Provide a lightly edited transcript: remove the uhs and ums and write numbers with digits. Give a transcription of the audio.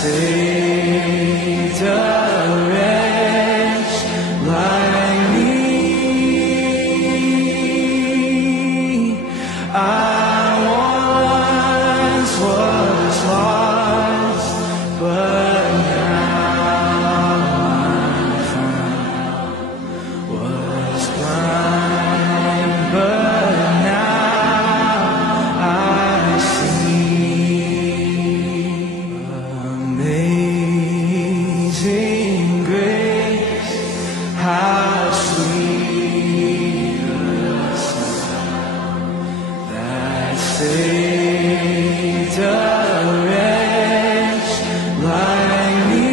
saved a wretch like me. I once was lost, but now I'm found. Was blind, but now I see. Amazing grace, how sweet the sound that saved a wretch like me.